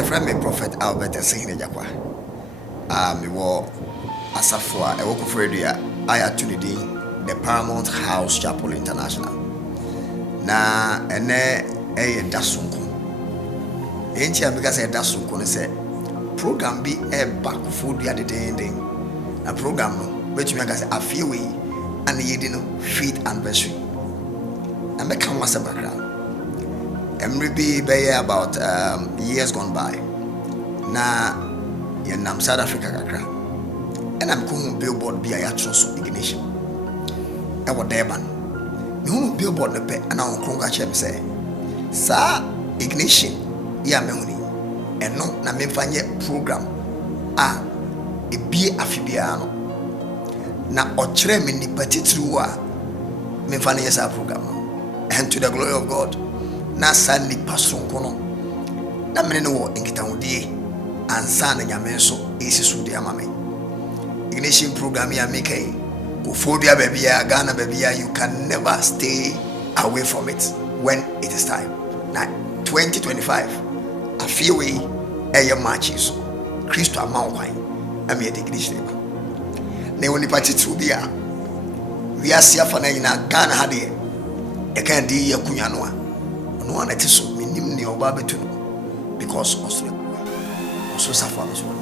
your friend me Prophet Albert Asihene Ajarquah. Me wo asafo a work for area Ayatollah the Paramount House Chapel International. Na ene dasunku. Enti because dasunku ne say program bi back for the other day. Na program no which me say afewe and yedi no feet anniversary. Na me kan wasa background. Emre be about years gone by. Na yenam South Africa kakra. And I'm going billboard be a trust ignition. I was there man. You billboard the pet and I'm going say, Sir ignition, yeah me money. And no, na me fanye program. E be afibiano. Na ochre me ni patitruwa me fanye yesa program. And to the glory of God. Na sani pason kono. Na me no inkita udie. Ansa na nyame so esi so de amame. Ignition program ya make Uphobia baby, Ghana baby, you can never stay away from it when it is time. Now 2025, I feel we air matches. Christo amount wine. I'm here to ignition. Now when the party to be we are see for na Ghana had it. I can't do your kunyanoa. No one that is so minimum or barbetu because also suffer as well.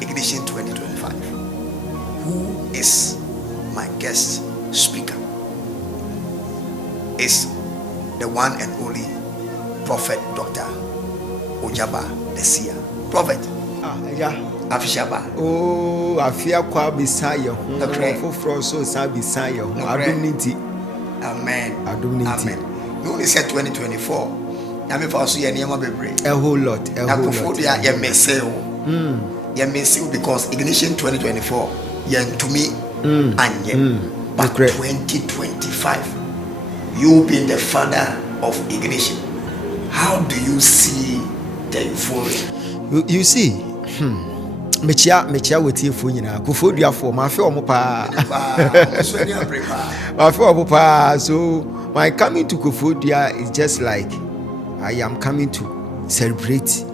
Ignition 2025. Who is my guest speaker? Is the one and only Prophet Dr. Ogyaba the seer. Prophet. Yeah. Afishaba. Oh, Afiakwa Bisaya. For so Sabisaya. Adumniti. Amen. Adumniti. Amen. You only said 2024. I mean, for you, a whole lot. A whole lot. You may say, you may say because Ignition 2024. Yen to me and yen. But 2025, you being the father of Ignition, how do you see the euphoria? You see, mechia with you for Kufodia for my film pa. My film pa. So my coming to Kufodia is just like I am coming to celebrate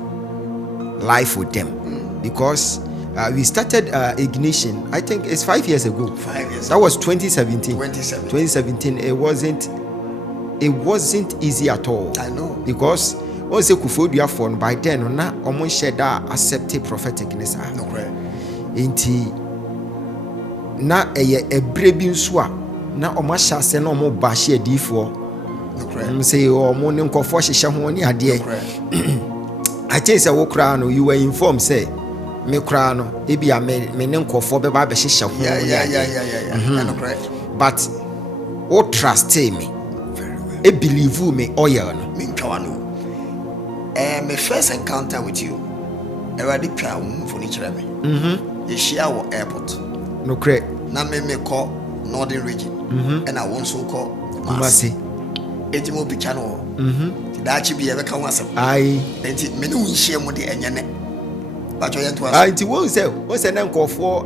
life with them because. We started Ignition, I think it's 5 years ago. 5 years That ago. was 2017. 2017. It wasn't easy at all. I know. Because once you Kufodia phone by then, na almost share that accepted propheticness. No correct. Inti na a brave swa na omasha se no mo ba share D4. No correct. Say o mo ne nkofo hyehyɛ ho ne ade. I think say wo kra no you were informed say me kra no ebia me ne nkofo be ba be hyehyɛ ho. Yeah. No correct. But o trust me. Very well. E believe me oil no. Me ntwa no. My first encounter with you, already twa for nichire me. You share our airport. No correct. Na me call Northern region. And I want so call Kumasi. Ejimo picture no. Dachi bi ebe ka wasem. Ai. Enti me ne unhie mu de enyene. Ba cho yento aso. Ah, nti won say na nkofo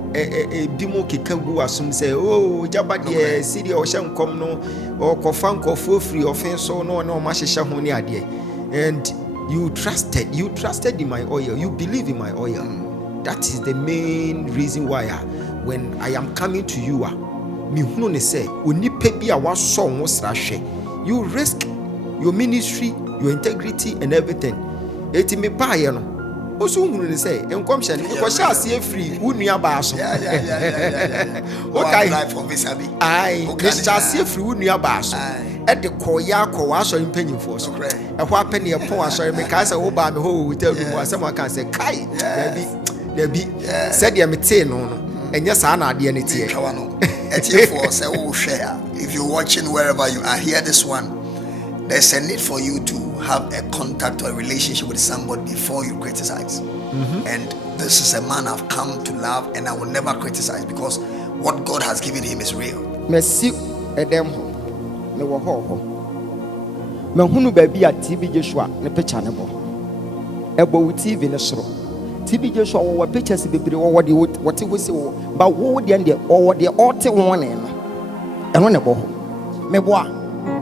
bi mo keka gu asum say oh Ogyaba de sidi o hye nkom no o kofa nkofo free offense so no na o ma hyehye ho ne ade. And you trusted in my oil, you believe in my oil. That is the main reason why when I am coming to you me hunu ne say onipa bi a waso wo srahwe, you risk your ministry, your integrity and everything. Eti me pa ye no oso hunu ne say enkom hye ne ko sha ase free unua ba so. Okay, life for Visabi. Ai, sha ase free unua ba so. At the koya ko waso impenyin for so. E ho apene e pon waso me ka say wo ba me ho hotel room asem aka say kai Debi said ya mete no enya sa na ade ne tie for say wo share. If you're watching wherever you are, hear this one. There's a need for you to have a contact or a relationship with somebody before you criticize. And this is a man I've come to love and I will never criticize because what God has given him is real. Merci edem ho me wo ho me hunu ba bi a TV Joshua ne picture ne bo ebo TV ne soro TV Joshua wo pictures bebre wo de what we say but wo de and wo de ote won ne no eno ne bo ho me bo a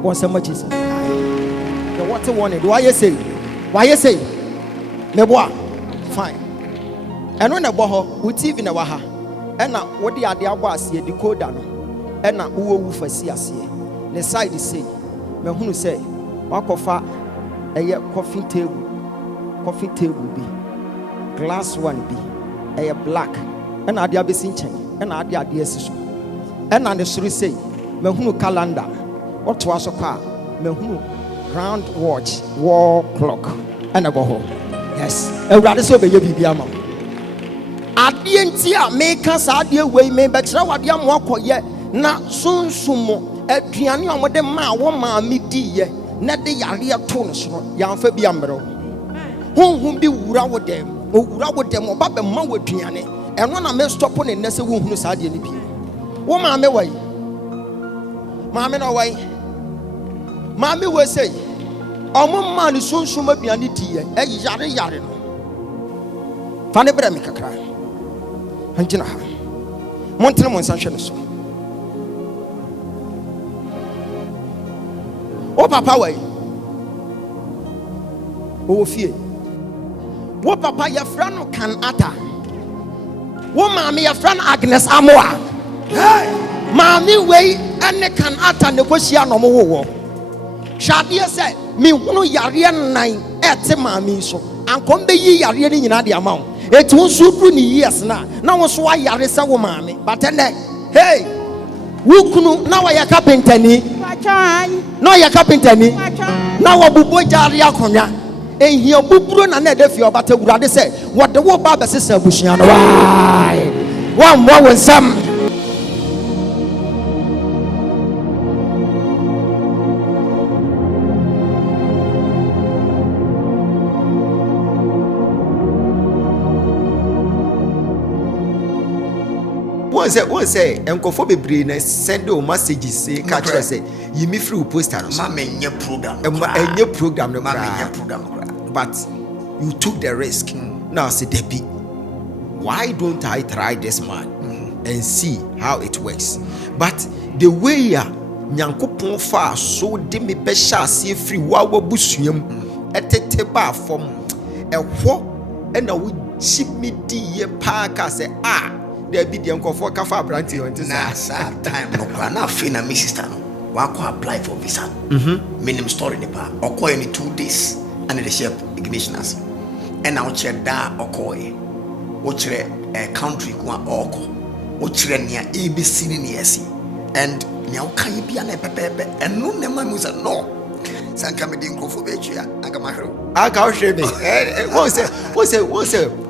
won say Jesus the what won it why you say Meboa. Fine. And when a boho, we TV in a waha. And now what the idea was here, the code no. And now who for see us here. The side is say, me who say, walk of a coffee table be, glass one be, a black, and I be seen and I dear sister. And on the street say, me who calendar, what was a car, me who round watch, wall clock, and a boho. Yes, a rather so be your bibiama. At the end, make us out your way, may but now what young walk yet, not soon sumo, a piano with the ma, woman, me dear, not the yaria tonus, young Fabiamero. Whom be with them, or with them, or Baba Mawa piano, and when I may stop on a nessa wound who's had any people. Woman, away. Mammy, away. Mammy will say, oh, man is soon so much beyond it, a yarin. Fanny Bremica cry. And Jina Montanamon Sunshine. Oh, Papa, way. Oh, fear. What Papa, your friend can utter. Woman, your friend Agnes Amoa. Mammy, way, and they can utter negotiate no more. Shadia said, me no yarian 9 at mammy so, and come be ye yarian in the amount. It won't suit me years now. Now was why Yarisa woman, but then, hey, who now I a carpenter? No, you're carpenter. Now a buboy jaria konya. And here, Bubron and Nedefio, but I would rather say, what the war barber sister Bushian. Why? One more when some. One say, Uncle Phoebe Brain send you messages say, catch us say, you me through poster. Mamma, your program. And your program, program. But you took the risk. Now, say, Debbie, why don't I try this man and see how it works? But the way ya Nyankopon far so de me besha see free wa busuyam etete ba from a wo and I would ship me the park say there be the uncle for Kafa Branty on this time. No, now Fina Mrs. Wako apply for visa. Minimum story in the park or call any 2 days and the shape ignitioners. And now check that or call watch a country oko, watch near ABC in the and now can you be an epepe and no never was a no. San Camadin go for Begia, Agamaro. I can't share me. What's a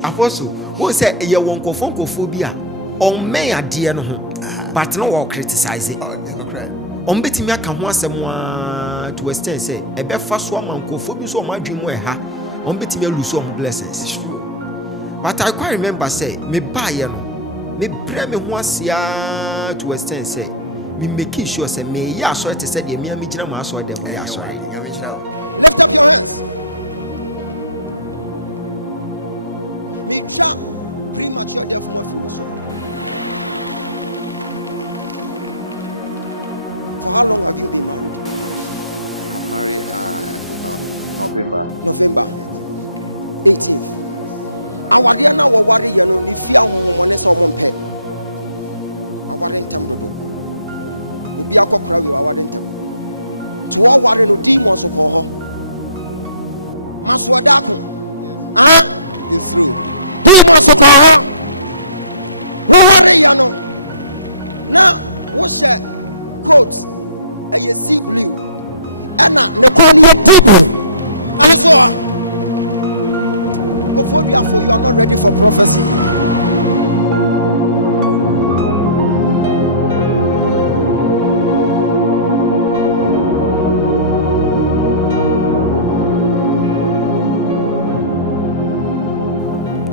apostle? What's a your wonko phobia? On may a dear no, but no one criticize it. On betting me can want someone to extend say, a best fast woman go for me so my dream where ha, on betting me lose some blessings. It's true. But I quite remember say, me buy no, me bring me once ya to extend say, me make sure say, me ya sorry to say, the mere mijam was so them. Yeah, sorry.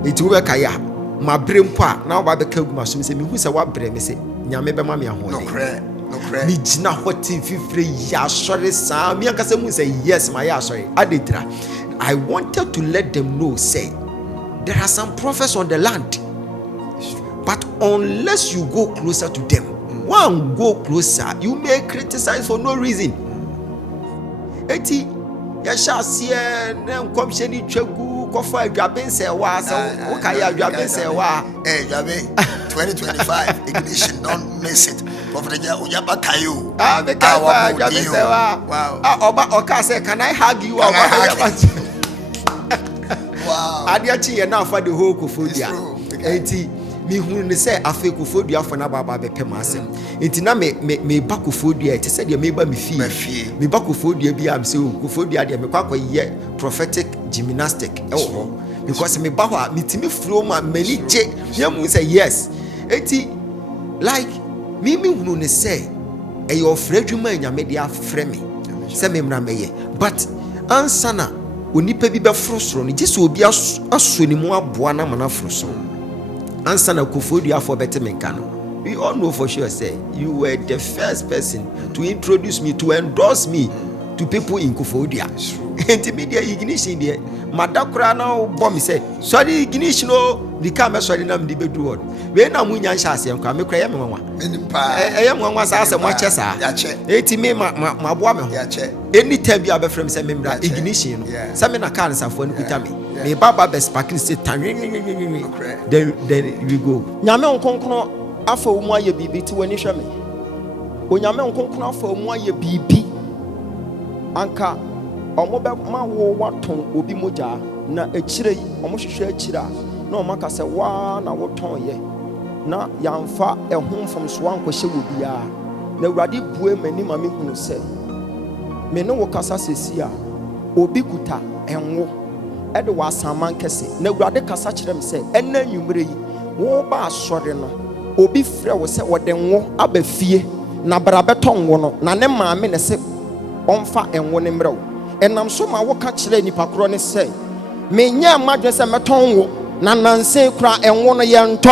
It will kaya my brain pa now by the keguma so say me who say what brain me say nyame be ma me ho no cre me gina hot fifre ya sorry sa me anka say mu say yes my ya sorry aditra. I wanted to let them know say there are some prophets on the land, but unless you go closer to them, one go closer you may criticize for no reason. Eti ya sha sie na nkomhye ni twagu kofa adwaben se wa so wo kai adwaben se wa adwaben 2025 ignition, don't miss it. Prophet Ogyaba kayo me kai adwaben se wa oba oka say can I hug you wow adiachi ye na fa the whole kofodia enti me hunu ne say afa kofodia fa na baba be pem asem enti na me ba kofodia eti say de me ba me fie me ba kofodia bi am say kofodia de me kwakoye prophetic gymnastic because me ba ho me timi furo ma mani je yam say yes enti like me hunu ne say e your fredwuma nyame de afre me say me mra meye but ansana onipa bi be frosoro ne gese obi aso ni mu aboa na mana frosoro ansa na kofodua for better menkano. We all know for sure say you were the first person to introduce me, to endorse me to people in Kofodia. Intermediate ignition there madakura na bomb say sorry ignition no the camera sorry na mdi bedu word we na munya nhyase nka me kra ye menwa eyem nwa sa asem wa chesa ya che eti me ma boa me ho ya che anytime bi abefrem say memra ignition no say me na car nsafo no kuta me baba be sparking say tan then we go nyame nkonkno afa omu aye bibi ti wani hwe me onyame nkonkno afa omu aye bibi anka omo be ma wo waton obi moja na ekire omo hwehwe akira na omo ka se wa na woton ye na yamfa ehum from so anko hye wo bia na awurade bue mani ma me hunu se me no wo kasa sesi a obi kuta enwo e de wasaman kese na awurade kasa kire me se ena nwumre yi wo ba asore no obi frɛ wo se wo de nwo aba fie na bra beton wo no na ne maame ne se onfa enwo ne mrew enam so ma wo ka kire nipa kro ne se me nya madwe se meton wo na nanse kra enwo no ye nto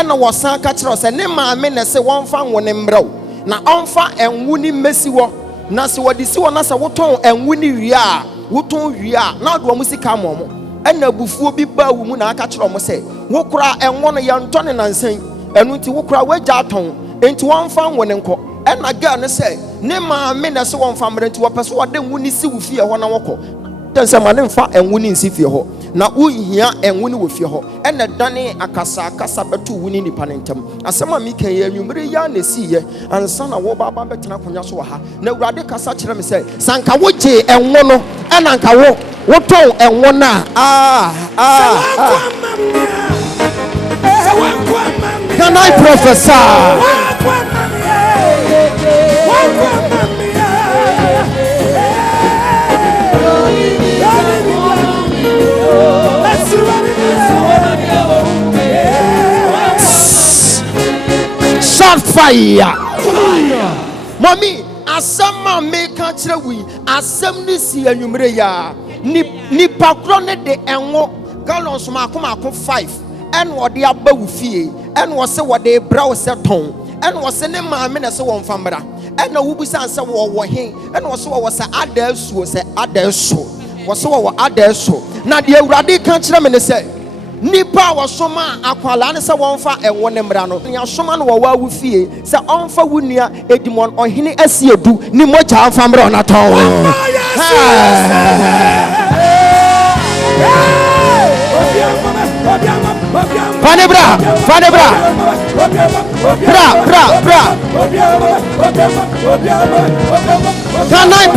ena wo san ka kire se ne maame ne se wonfa wo ne mrew na onfa enwo ni mesi wo na se wodi si wo na se woton enwo ni wie a woton wie a na do musika momo ena bufuo bi ba wu mu na aka kire mo se wo kra enwo no ye nto ne nansen enu nti wo kra wagya aton enti wonfa wo ne nko ena ga ne se ne maame na se wonfa mre nti wo pese wo de nwu ni si wo fie ho na wokọ tense ma ne mfa enwu ni nsi fie ho na uhia enwu ni wo fie ho ena dane akasa beto wu ni nipa nentem asema mi kan ye anwumre ya na si ye ansa na wo baba betena konya so ha na awurade kasa kire me se sanka wo je enwu no ena nka wo ton enwu na Can I prophesy? Shot fire. Mommy, asama make kire wi asem ni si anwumre ya ni pakro ne de enwo gallons makoma 5 en wode aba wo fie en wo se wode bra wo se ton en wo se ne maame na se won famra en na wo busa se wo he en wo se wo se adasu se adaso wo se wo adaso na de awurade kan kire me ne se nipa wo soma akwala ne se won fa enwo ne mra no ya soma no wo wo fie se on fa wo nua edimon ohene asiedu ni moja famra ona ton Fanebra. Bra. Can I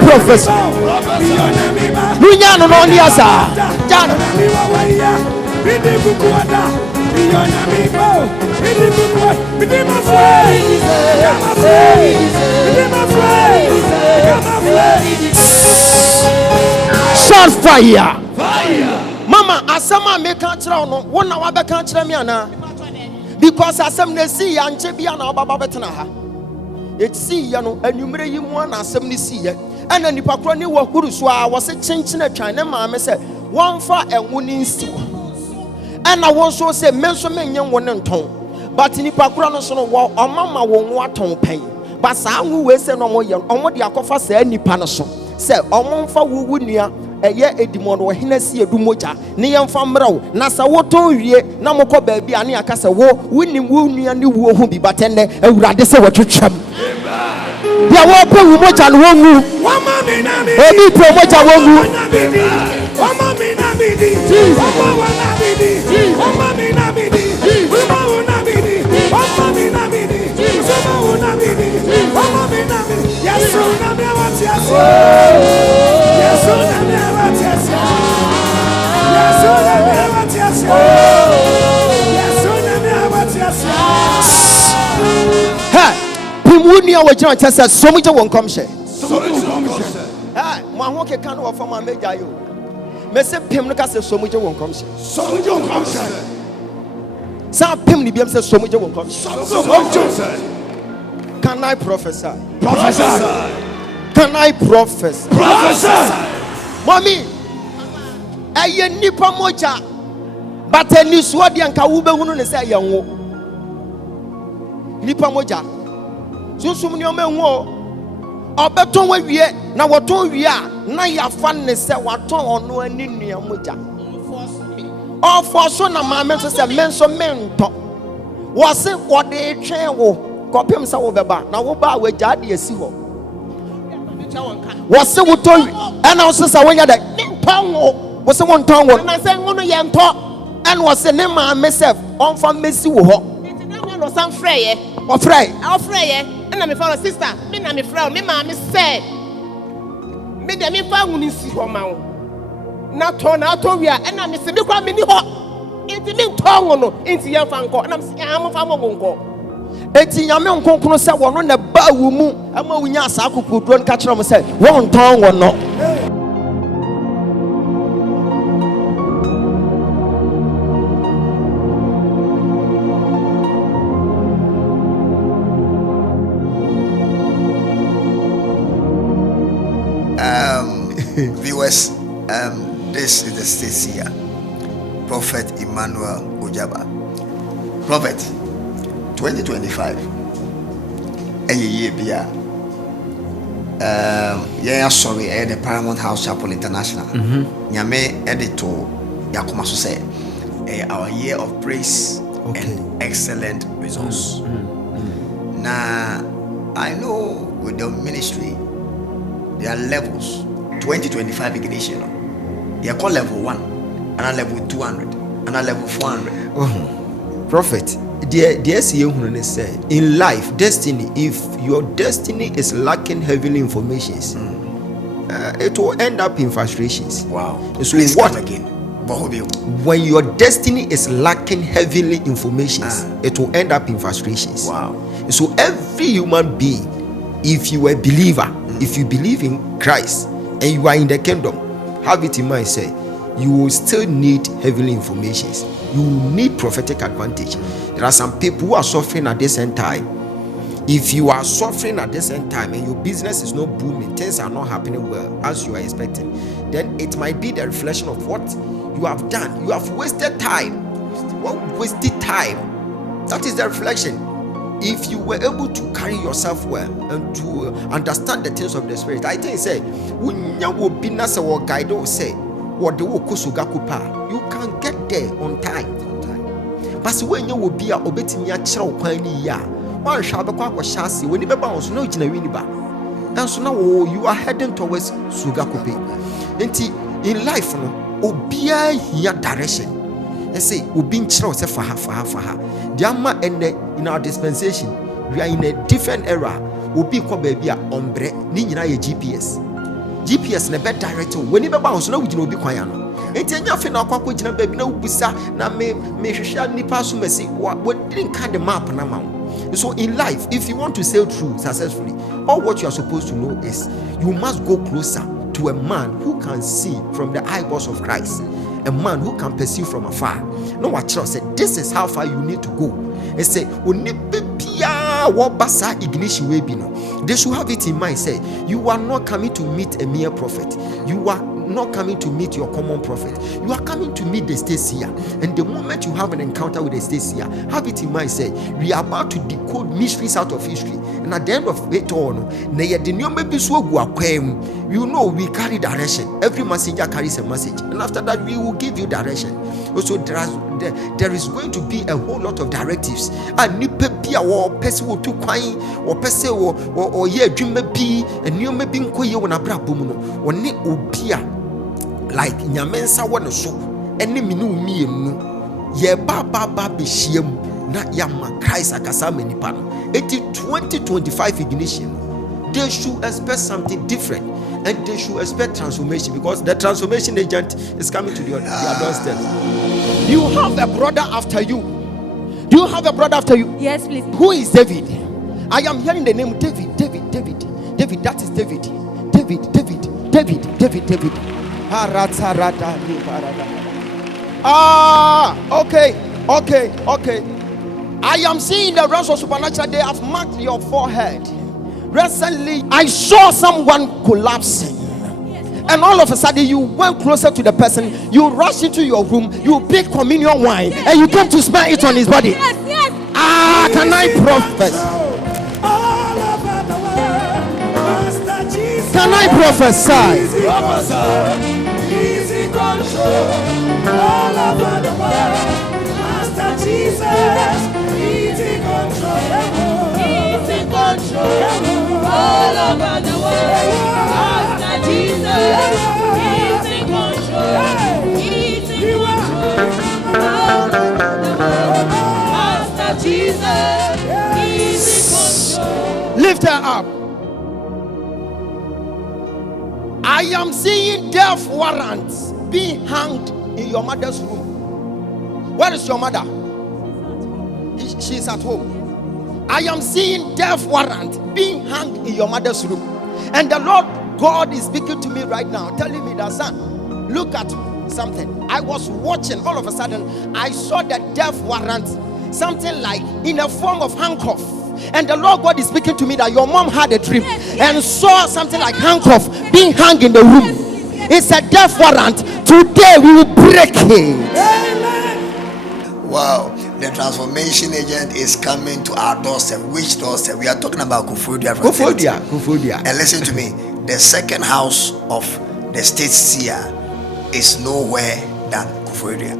prophesy? Lunya no ni asa. Jano. Shot fire. Mama, asama me kan kire no wona wa be kan kire me ana because asam na si ya nche bia na baba betena ha it si ya no anwumre yi mu na asam ni si ya ana nipa kro ni wa huru so a wo se chenchina twan ne maame se wonfa enwo ni nsi ana won so se menso menye won ne nton but nipa kro no so no wo omama won wo aton pen but sa anwu we se no mo ye omo de akofa sa nipa no so se omo mfa wo nua eye edimon wo henasi edu moja ne yemfa mraw na sa woton wie na mokọ baabi ane aka se wo wuni wo nua ne wo ho bi batende awurade se wotwetwam Dia wo pe wu moja no wongu. Obi pe moja wongu. Pimunia wa jina chasa somuja wonkomshe. Mo ho ke kan wo fama meja yo. Me se pim no ka se somuja wonkomshe. Somuja wonkomshe. Sa pim ni biam se somuja wonkomshe. Can I prophesy? Prophesy. Can I prophesy? Prophesy. Mommy, aye nipa moja. But eni so de anka wo be hunu ne se aye nwo. Nipa moja. Sunsum ni o me nwo. Obeton wa wie na woton wie a na yafa ne se waton ono ani nua moja. Ofo so na ma me so se menso mento. Wo se wo de twen wo kopem sa wo beba na wo ba we gya de asi ho. Wo se wo to na wo se sa wonya de nton wo. Wo se wo nton wo na se ngono ye nto. En wo se ne ma me se onfa mesi wo ho. Nti na wo no san freye. O freye. Na me follow sister, me na me friend, me ma me say. Me de me fa nguni si ho ma wo. Na to wi a na me se me kwa me ni ho. Enti me ntongo no, enti ye fa nko. Na me se am fa mo nko. Enti nyame nkonkno se wo no na ba wu mu, ama wunya asa akukudro nka kire mo se, wo ntongo no. Viewers, this is the state here. Prophet Emmanuel Ogyaba. Prophet, 2025. Sorry, the Paramount House Chapel International. Nyame edito yakoma so say our year of praise and excellent results. Now, I know with the ministry there are levels. 2025 ignition. You call level 1, and level 200, and level 400. Prophet, dear say in life, destiny, if your destiny is lacking heavenly informations, it will end up in frustrations. Wow. So please what again? When your destiny is lacking heavenly informations, it will end up in frustrations. Wow. So every human being, if you are a believer, if you believe in Christ and you are in the kingdom, have it in mind, say, you will still need heavenly informations. You will need prophetic advantage. There are some people who are suffering at this end time. If you are suffering at this end time and your business is not booming, things are not happening well as you are expecting, then it might be the reflection of what you have done. You have wasted time. Wasted time. That is the reflection. If you were able to carry yourself well and to understand the things of the spirit, I think say you can get there on time. But when you will be a obetimi achira okwani ya one shall be kwa shasi when you be bounce no jina winiba, and so now you are heading towards Sugakupe. In life no obia here direction. Let's say we been chiro say faha. Diama in our dispensation, we are in a different era. We be ko baby a ombre ni nyina ye GPS na be direct when you be bounce no we be kwan no. Enti anya fe na akwa gina baby na ubusa na me hwehwa nipa so mesi we didn't kind the map na ma. So in life, if you want to sail through successfully, all what you are supposed to know is you must go closer to a man who can see from the eyeballs of Christ, a man who can perceive from afar. No, what Charles said, this is how far you need to go. And say, ignition will be no. They should have it in mind. Say, you are not coming to meet a mere prophet. You are not coming to meet your common prophet. You are coming to meet the Stacia. And the moment you have an encounter with the Stacia, have it in mind. Say, we are about to decode mysteries out of history. And at the end of it all, we you know we carry direction. Every messenger carries a message, and after that we will give you direction. Also, there is going to be a whole lot of directives. And nipa bi a wo pese wo tu kwan, wo pese wo ye adwuma bi, enioma bi nkoye wo na brabo mu no. Woni obi a like nyamensa wo no so, ene me ne umienu. Ye ba be hiem na ya ma Christ akasa manipa no. 2025 ignition. They should expect something different, and they should expect transformation, because the transformation agent is coming to their doorstep. Do you have a brother after you? Do you have a brother after you? Yes, please. Who is David? I am hearing the name David. That is David. David. Okay. I am seeing the realms of supernatural. They have marked your forehead. Recently, I saw someone collapsing. And all of a sudden, you went closer to the person. You rushed into your room. You picked communion wine, and you came to smell it on his body. Yes. Can I prophesy? Can I prophesy? He's in control all over the world. Master Jesus, he's in control. He's in control all over the world. Master Jesus, he's in control. He's in control all over the world. Master Jesus, he's in control. Lift her up. I am seeing death warrants being hanged in your mother's room. Where is your mother? She's at home. I am seeing death warrant being hanged in your mother's room. And the Lord God is speaking to me right now, telling me that, son, look at something. I was watching, all of a sudden, I saw the death warrant, something like in a form of handcuff. And the Lord God is speaking to me that your mom had a dream and saw something like handcuff being hung in the room. It's a death warrant. Today we will break it. Amen. Wow, the transformation agent is coming to our doorstep. Which doorstep? We are talking about Kufudia. Kufudia. And listen to me, the second house of the state seer is nowhere than Kufudia.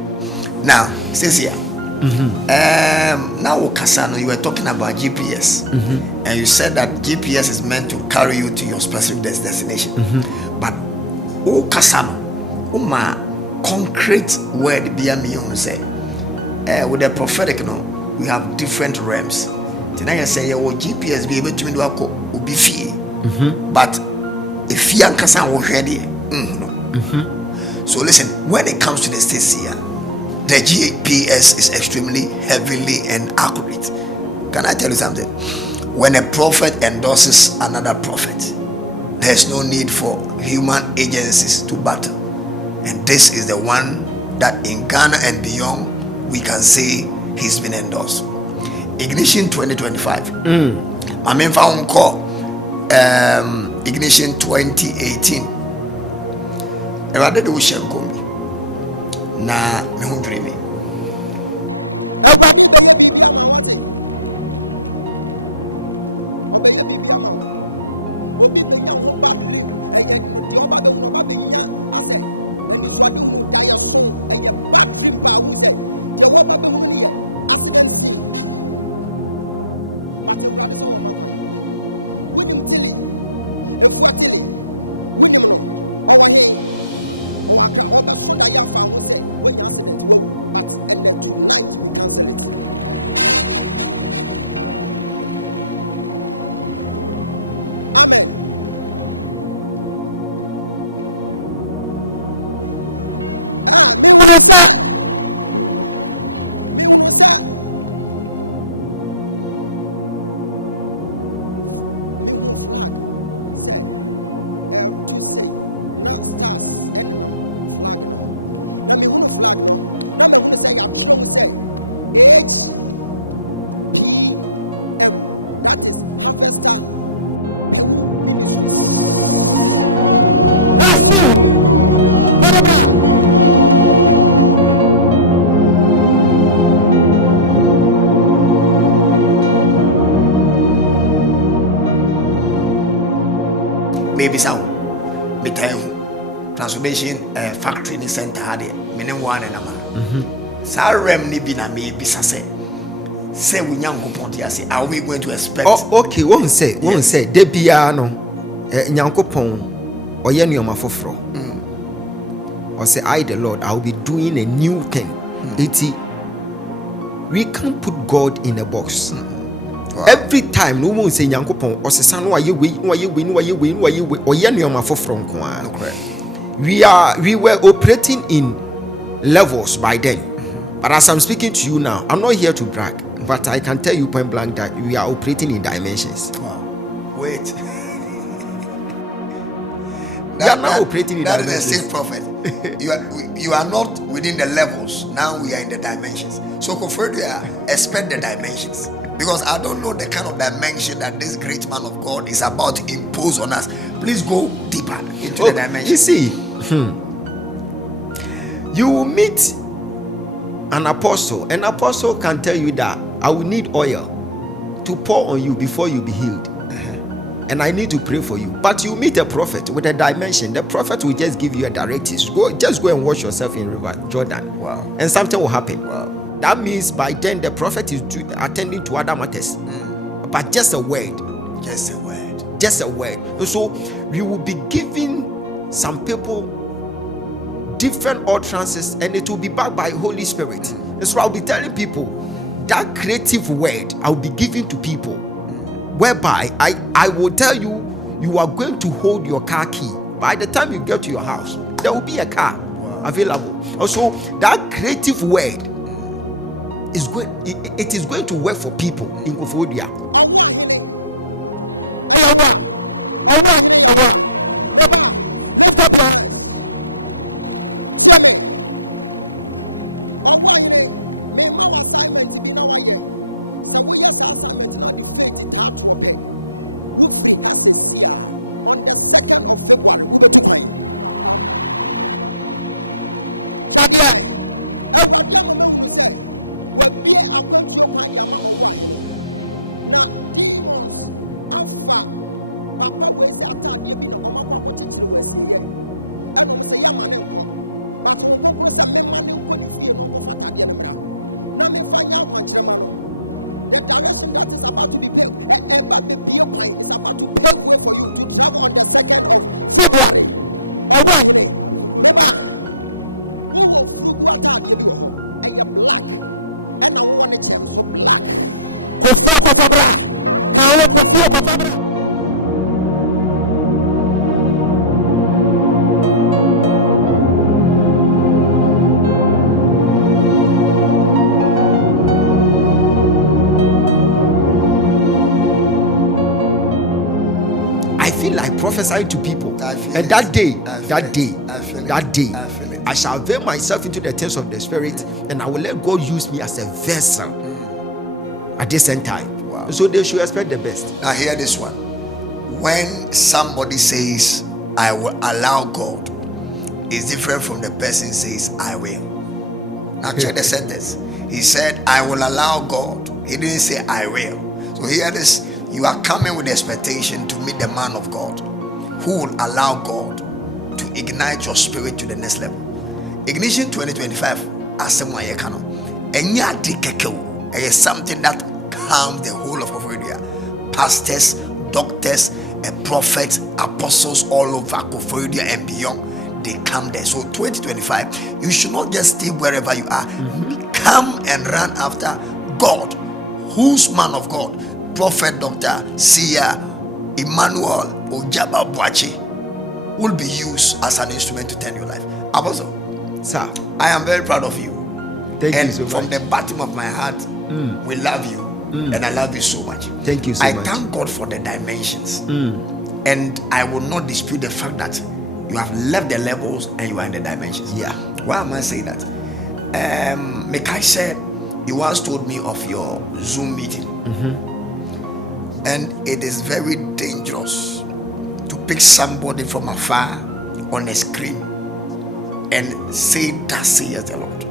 Now, says here. Now, Kasano, you were talking about GPS, and you said that GPS is meant to carry you to your specific destination. But Kasano, my concrete word be a say, with the prophetic, we have different realms. Tonight I say, GPS be able to do a be fee, but if you Kasano already, so listen, when it comes to the state seer, the GPS is extremely heavily and accurate. Can I tell you something? When a prophet endorses another prophet, there's no need for human agencies to battle. And this is the one that in Ghana and beyond, we can say he's been endorsed. Ignition 2025. I mean, found call Ignition 2018. Rather do na me ho dreaming. Mitayu transformation factory in center had it. Meaning one and a man. Sarem ni bina me bisase. Say we nyango ponti ase. Are we going to expect? Oh, okay. Won't say. De biano. Nyango pon. Oye niyoma fofro. Or say, I the Lord, I will be doing a new thing. We can't put God in a box. Wow. Every time no one say Nyankopon or say son why you we were operating in levels by then. But as I'm speaking to you now, I'm not here to brag, but I can tell you point blank that we are operating in dimensions. Wow. Wait. We are now operating in dimensions. That is the same prophet. You are not within the levels. Now we are in the dimensions. So Koforia, expect the dimensions. Because I don't know the kind of dimension that this great man of God is about to impose on us. Please go deeper into the dimension. You see, you will meet an apostle. An apostle can tell you that I will need oil to pour on you before you be healed. And I need to pray for you. But you meet a prophet with a dimension. The prophet will just give you a directive. Just go and wash yourself in River Jordan. Wow. And something will happen. Wow. That means by then the prophet is attending to other matters. But just a word. Just a word. Just a word. So we will be giving some people different utterances, and it will be backed by Holy Spirit. And so I'll be telling people that creative word I'll be giving to people, whereby I will tell you, you are going to hold your car key. By the time you get to your house, there will be a car available. Also, that creative word is going. It is going to work for people in Kofodia. Prophesying to people, and that day, I shall veil myself into the things of the spirit, and I will let God use me as a vessel at the same time. Wow. So they should expect the best. Now hear this one. When somebody says I will allow God, is different from the person says I will. Now check the sentence. He said I will allow God. He didn't say I will. So hear this. You are coming with expectation to meet the man of God who will allow God to ignite your spirit to the next level. Ignition 2025 is something that calms the whole of Koforia. Pastors, doctors, prophets, apostles all over Koforia and beyond, they come there. So 2025, you should not just stay wherever you are. Come and run after God. Whose man of God? Prophet, doctor, seer, Emmanuel, Ogyaba will be used as an instrument to turn your life. Apostle, sir, I am very proud of you. Thank and you so from much. the bottom of my heart, we love you. And I love you so much. Thank you so much. I thank God for the dimensions. And I will not dispute the fact that you have left the levels and you are in the dimensions. Yeah. Why am I saying that? Mekai said, you once told me of your Zoom meeting. And it is very dangerous to pick somebody from afar on a screen and say, "Thus saith the Lord."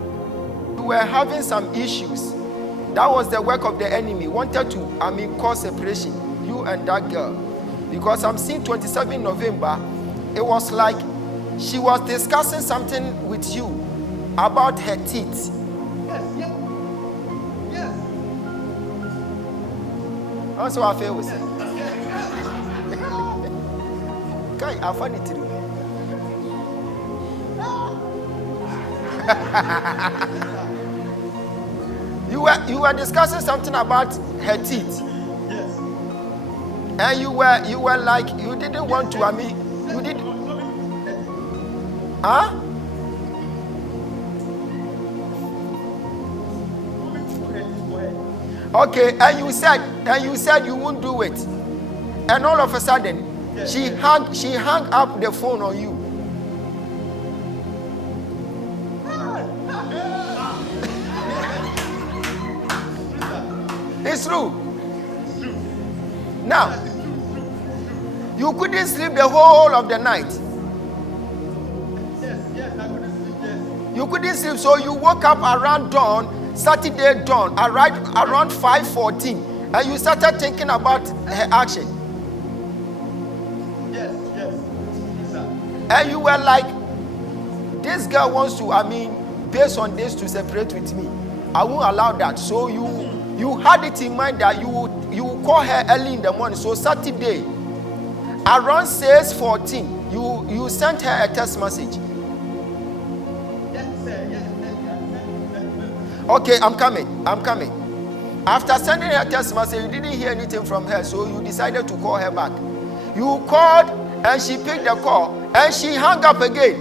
We were having some issues. That was the work of the enemy. Wanted to, cause separation, you and that girl. Because I'm seeing 27 November, it was like she was discussing something with you about her teeth. Yes. Also, I feel with it. I find it true. You were discussing something about her teeth. Yes. And you were like, you didn't want to, you did. Huh? Okay, and you said you won't do it. And all of a sudden, she hung up the phone on you. It's true. Now, you couldn't sleep the whole of the night. Yes, I couldn't sleep. Yes. You couldn't sleep, so you woke up around dawn, Saturday dawn, around 5:14, and you started thinking about her action. Yes, sir. And you were like, this girl wants to, based on this, to separate with me. I won't allow that. So you had it in mind that you would call her early in the morning. So Saturday, around 6:14, you sent her a text message. Yes, sir. Yes. Okay, I'm coming. After sending her a text message, you didn't hear anything from her, so you decided to call her back. You called and she picked the call and she hung up again.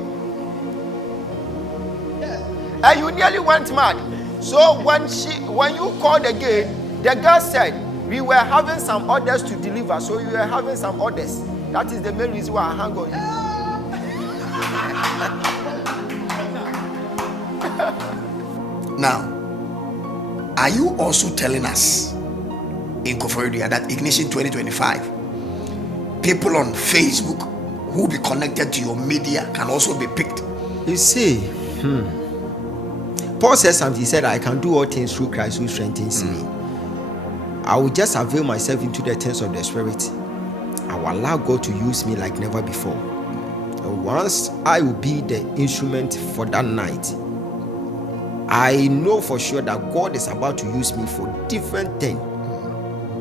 Yes. And you nearly went mad. So when you called again, the girl said, we were having some orders to deliver, so you were having some orders. That is the main reason why I hung on you. Now, are you also telling us in Koforidua that Ignition 2025, people on Facebook who will be connected to your media can also be picked? You see, Paul says something. He said, I can do all things through Christ who strengthens me. I will just avail myself into the things of the Spirit. I will allow God to use me like never before. And once I will be the instrument for that night, I know for sure that God is about to use me for different things,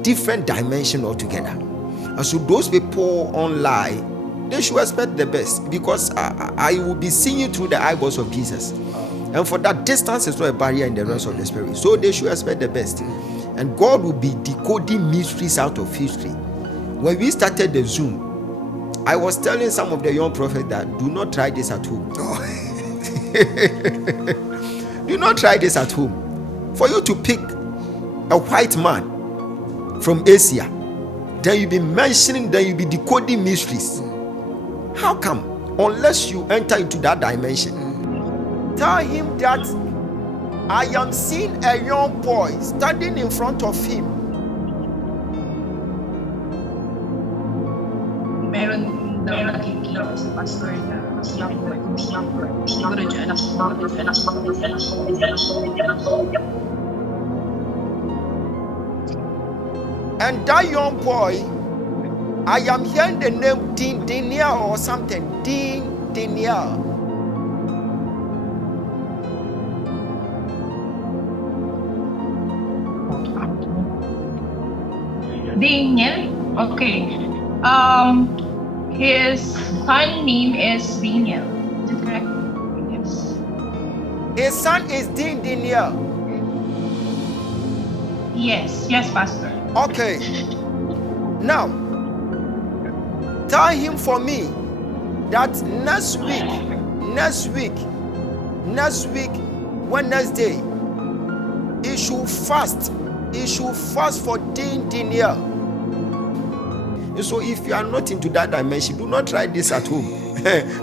different dimension altogether. And so those people online, they should expect the best, because I will be seeing you through the eyeballs of Jesus. And for that, distance is not a barrier in the realms of the Spirit. So they should expect the best. And God will be decoding mysteries out of history. When we started the Zoom, I was telling some of the young prophets that do not try this at home. Do not try this at home. For you to pick a white man from Asia, then you'll be mentioning, then you'll be decoding mysteries. How come? Unless you enter into that dimension. Tell him that I am seeing a young boy standing in front of him. And that young boy, I am hearing the name Dean Daniel or something. Dean Daniel. Daniel. Okay. His son name is Daniel. Is it correct? Yes. His son is Dean Daniel. Yes, Pastor. Okay. Now, tell him for me that next week, Wednesday, he should fast. He should fast for Dean Daniel. So if you are not into that dimension, do not try this at home.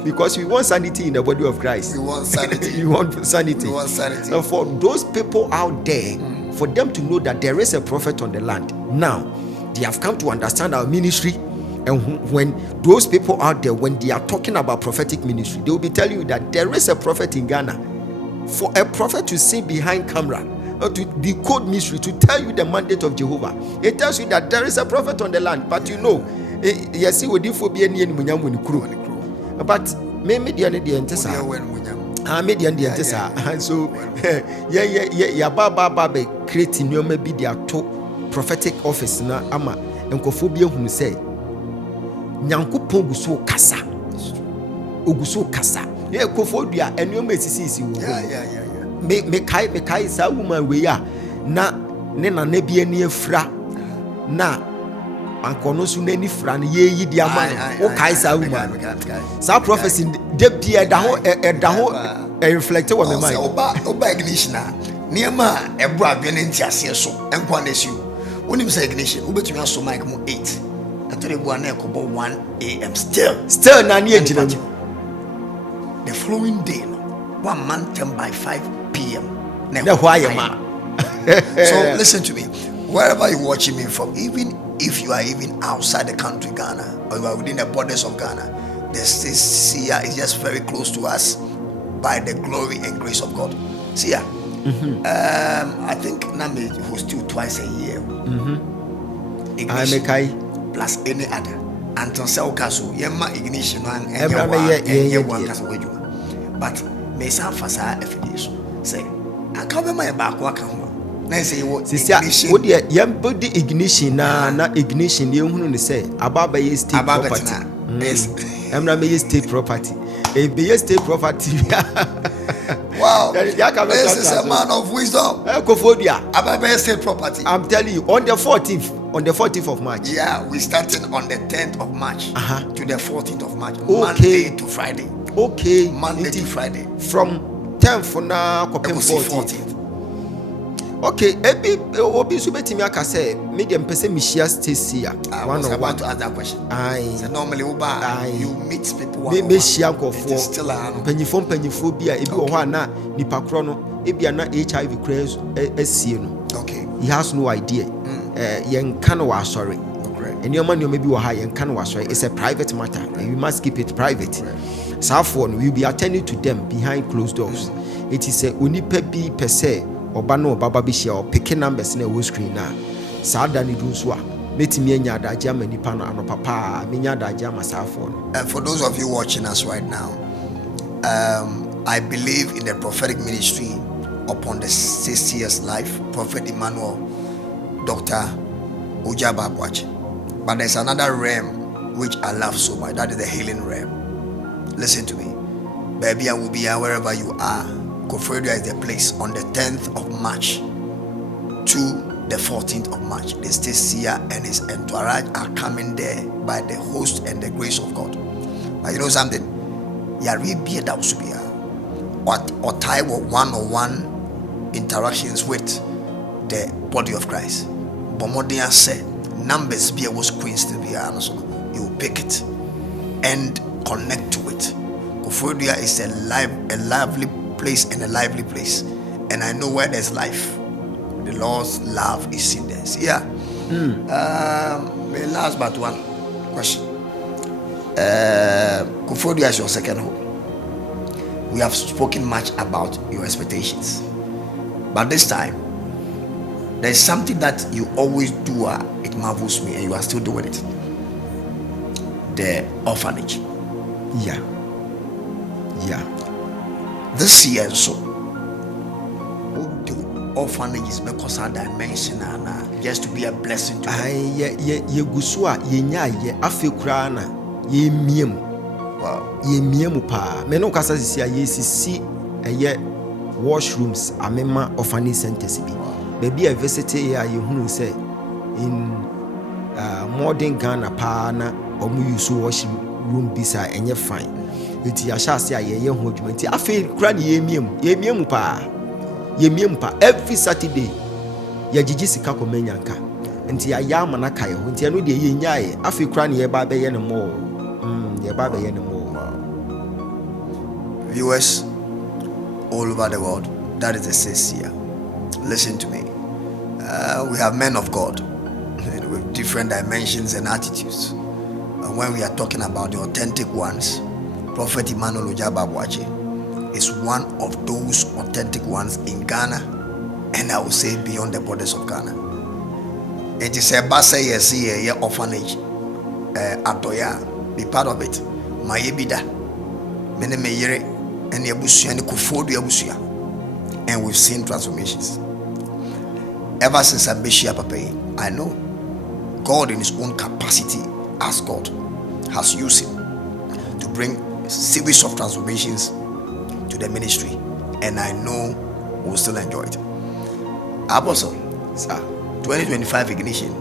Because we want sanity in the body of Christ. We want sanity. You want sanity. We want sanity. And for those people out there, for them to know that there is a prophet on the land. Now, they have come to understand our ministry. And when those people out there, when they are talking about prophetic ministry, they will be telling you that there is a prophet in Ghana. For a prophet to sit behind camera, or to decode mystery, to tell you the mandate of Jehovah, it tells you that there is a prophet on the land. But you know, but me media ne deɛ nte saa. Media deɛ nte saa. So yeah baba be create nneɛma bi de ato prophetic office na ama nkɔfo bi ehunu sɛ Nyankopɔn guso kasa. Oguso kasa. Yeah, nkɔfo dua nneɛma esisi wo. Me kai saa woman we ya na ne na bi ani afra na ankono so n'ani fra no ye di ama no wo kai saa woman saa prophecy de bia da ho reflect wo me mind oba ignition a niema ebro adwene ntiase so enko na siu wonim say ignition wobetumi aso mic mo 8 atore bu na ekobo 1 am still na ne agina the following day no 1 month 10 by 5 p.m. na why ma. So listen to me, wherever you're watching me from, even if you are even outside the country Ghana or you are within the borders of Ghana, this year is just very close to us by the glory and grace of God. See ya. I think Nami hosts you twice a year. Ignition plus any other. Anton Selkasu, Yema Ignition and but may some fasa FDS say I can't remember back what na say what ignition what the body ignition na ignition you hunu ne say ababa ye state property yes emra me state property e be state property. Wow, this is a man of wisdom. Kofodia ababa state property. I'm telling you, on the 14th of March. Yeah, we started on the 10th of March to the 14th of March. Okay. Monday to Friday. Okay, Monday to Friday. From 10th na kopem 14th. Okay, obi so betimi aka say medium person me share Stacy I was about to ask that question. So normally you meet people me share nkofo still panyifo bi a ebi wo ho na nipa kro no ebi na HIV craze asie no. Okay. He has no idea. Yen kan wa sorry. Anyoma bi wo ha yen kan wa sorry. It's a private matter. We must keep it private. So for we will be attending to them behind closed doors. It is a onipa bi per se oba no baba bi share or picking numbers na wo screen na saa da ni du so a metimi anya adaje ama nipa no ano papa menya adaje ama saa for no. And for those of you watching us right now, I believe in the prophetic ministry upon the 6 years life, Prophet Emmanuel, Dr. Ogyaba. But there's another realm which I love so much. That is the healing realm. Listen to me, baby. I will be here wherever you are. Kofredia is the place on the 10th of March to the 14th of March. The Stacia and his entourage are coming there by the host and the grace of God. But you know something? Yaribia that should be or tie one-on-one interactions with the body of Christ. Bomodian said numbers be was queens to be honest. You pick it and connect to it. Kofredia is a lively place and a lively place, and I know where there's life, the Lord's love is in there. So yeah. Last but one question. Kofredia is your second home. We have spoken much about your expectations, but this time there's something that you always do. It marvels me, and you are still doing it. The orphanage. Yeah. This year so the orphanages because our dimension and just to be a blessing to ye gusua ye nya ye afekura na ye miem. Wow. Ye miem pa me no kasa sisi ye sisi eye washrooms amema orphanage centers bi baby a visit here ye hunu say in modern Ghana pa na omu use washroom bisa enye fine. Iti ashasi a ye ho dwuma nti afi kura ne ye miem pa every Saturday ya gigi sika ko menyanka nti ya ama na kai ho nti eno de ye nyae afi kura ne ye ba be ye ne mo viewers all over the world, that is the sincere. Listen to me, we have men of God with different dimensions and attitudes, and when we are talking about the authentic ones, Prophet Emmanuel Ogyaba is one of those authentic ones in Ghana, and I will say beyond the borders of Ghana. It is a basa ye orphanage atoya, be part of it. My ebida Mene me yere ene abusia ne kofodu abusia. And we've seen transformations. Ever since I met Papa, I know God in his own capacity as God has used him to bring series of transformations to the ministry, and I know we'll still enjoy it. Apostle, sir, 2025 ignition,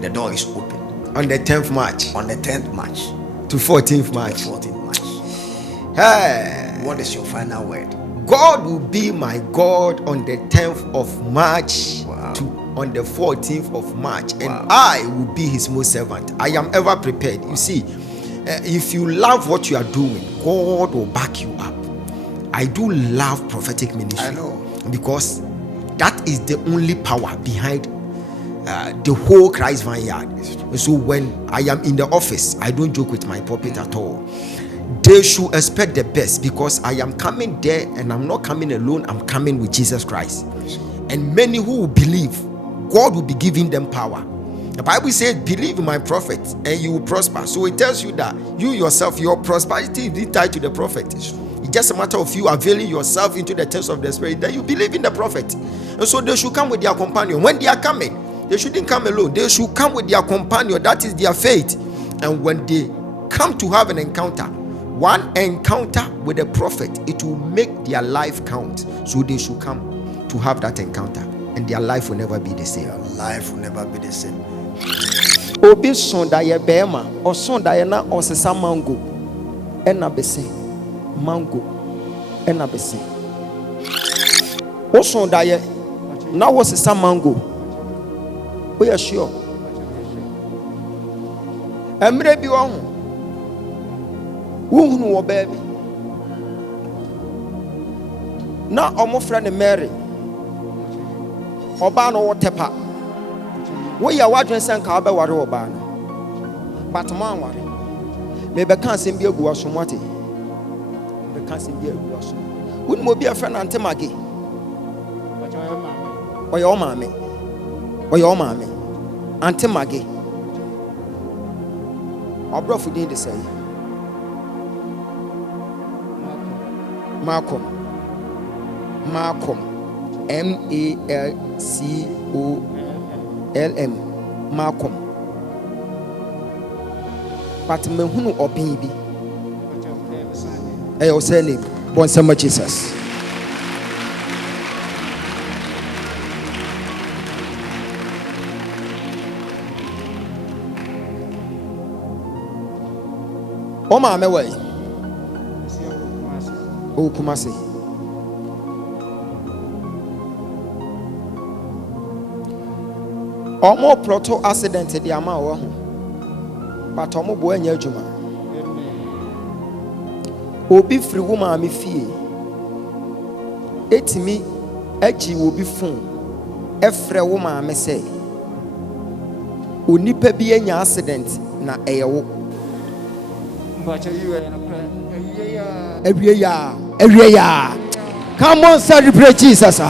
the door is open. On the 10th March. On the 10th March. To 14th March. The 14th March. Hey. What is your final word? God will be my God on the 10th of March to on the 14th of March, and I will be his most servant. I am ever prepared. You see, if you love what you are doing, God will back you up. I do love prophetic ministry. I know, because that is the only power behind the whole Christ Vineyard. So when I am in the office, I don't joke with my pulpit at all. They should expect the best, because I am coming there, and I'm not coming alone. I'm coming with Jesus Christ. And many who will believe, God will be giving them power. The Bible says, believe in my prophet and you will prosper. So it tells you that you yourself, your prosperity is tied to the prophet. It's just a matter of you availing yourself into the things of the spirit, that you believe in the prophet. And so they should come with their companion. When they are coming, they shouldn't come alone. They should come with their companion. That is their faith. And when they come to have an encounter, one encounter with the prophet, it will make their life count. So they should come to have that encounter, and their life will never be the same. Their life will never be the same. Obi sonda ye bema o sonda ye na osesa mango ena bese mango ena bese o sonda ye na osesa mango o ye sure emre bi wo ho wo hunu wo ba bi na omofra ne Mary oba no wo tepa wo ya wadwen sen ka oba ware oba no but mo anware me be kan sem bi agu aso mote be kan sem bi agu aso woni mo bi afra na ante mage oyo maame ante mage obrofo din de say Malcolm Malcolm Malcolm but me hunu obin bi o say name bon sama Jesus o ma me way o Kumasi omo proto accident di ama wo ho but omo bo anya adwuma obi free woman me fie etimi agi obi phone efre woman me say onipa bi anya accident na eyewo every year come on celebrate Jesus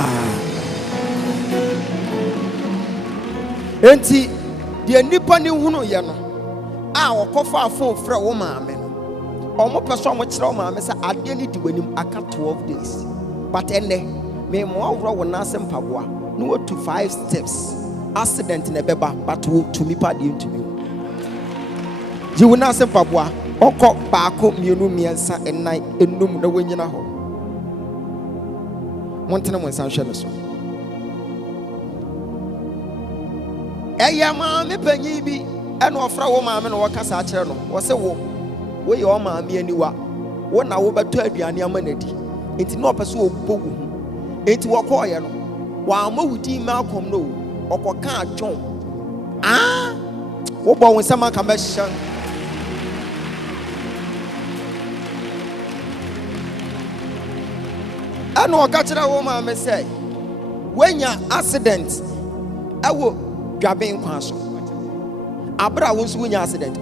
enti de nipa ni hunu ye no a okofa afon frɛ wo maame no omo peso omo kyerɛ wo maame sɛ ade ni di wanim aka 12 days but enne me mo awro wo na asem paboa no what to 5 steps accident na beba but wo to me pa de ntumi ji wo na asem paboa okɔ baako mienu miensa ennan enum na wanyina ho montene mo nsan hwɛ no so eya maame panyi bi ene ofra wo maame no wakasa akere no wo se wo ye o maame aniwa wo na wo beto aduane amanadi enti no opese wo bogu hu enti wo kɔ ye no wa ma wudi Malcolm no okoka adwon wo bo wo nsama ka behye ene o ka kire wo maame say wenya accident ewo dwaben kwa so abra wo nso wonya accident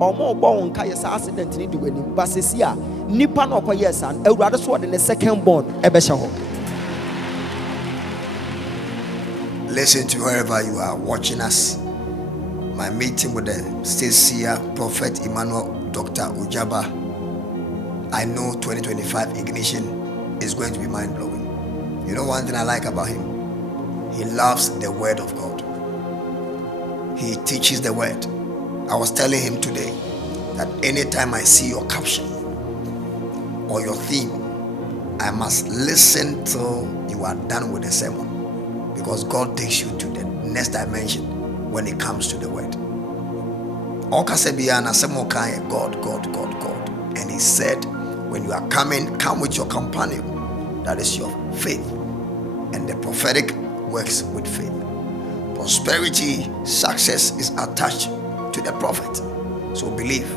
omo obo won ka yes accident ni de wani basesi a nipa na okoye san awurade so de ne second born ebehye ho. Listen to wherever you are watching us. My meeting with the Stacia Prophet Emmanuel Dr. Ogyaba, I know 2025 ignition is going to be mind-blowing. You know one thing I like about him? He loves the word of God. He teaches the word. I was telling him today that anytime I see your caption or your theme, I must listen till you are done with the sermon, because God takes you to the next dimension when it comes to the word. God. And he said, when you are coming, come with your companion. That is your faith. And the prophetic works with faith. Prosperity, success is attached to the prophet. So believe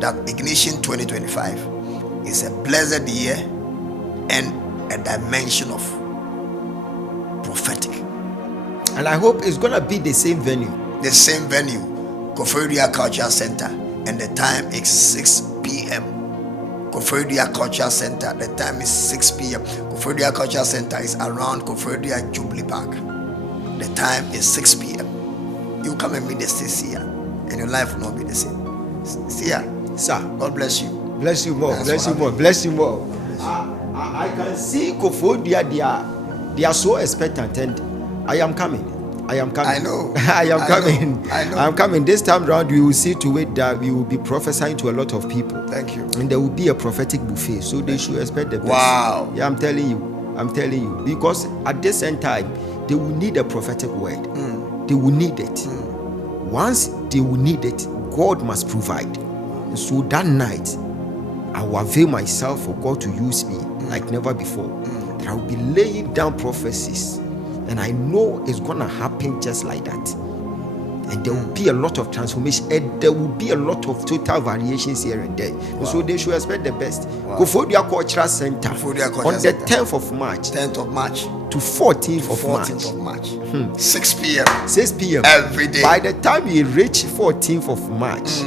that Ignition 2025 is a blessed year and a dimension of prophetic. And I hope it's gonna be the same venue. The same venue, Koforidua Cultural Center, and the time is 6 p.m. Koforidua Cultural Center, the time is 6 p.m. Koforidua Cultural Center is around Koforidua Jubilee Park. The time is 6 p.m. You come and meet the state here, and your life will not be the same. See ya. Sir, God bless you. Bless you more. Thanks Bless for you more. having me. Bless you more. I can see Koforidua. They are so expectant, and I am coming. I am coming. I know. I am coming. I know. I'm coming. This time round, we will see to it that we will be prophesying to a lot of people. Thank you. And there will be a prophetic buffet, so they should expect the best. Wow. Yeah, I'm telling you. Because at the same time, they will need a prophetic word. They will need it. Once they will need it, God must provide. And so that night, I will avail myself for God to use me like never before. That I will be laying down prophecies, and I know it's gonna happen just like that. And there will be a lot of transformation, and there will be a lot of total variations here and there. And so they should expect the best. Koforidua Cultural Center Koforidua Cultural on the Center. 10th of March 10th of March to 14th to of 14th March. of March. 6 p.m. 6 p.m. every day. By the time you reach 14th of March,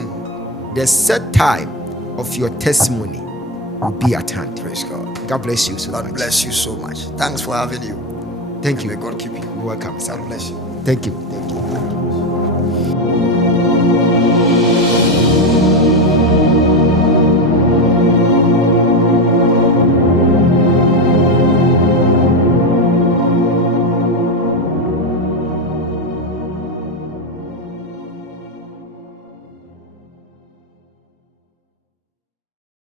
the set time of your testimony will be at hand. Praise God. God bless you so God much. bless you so much. Thanks for having you. Thank And you. may God keep you. You're welcome, sir. God bless you. Thank you. Thank you.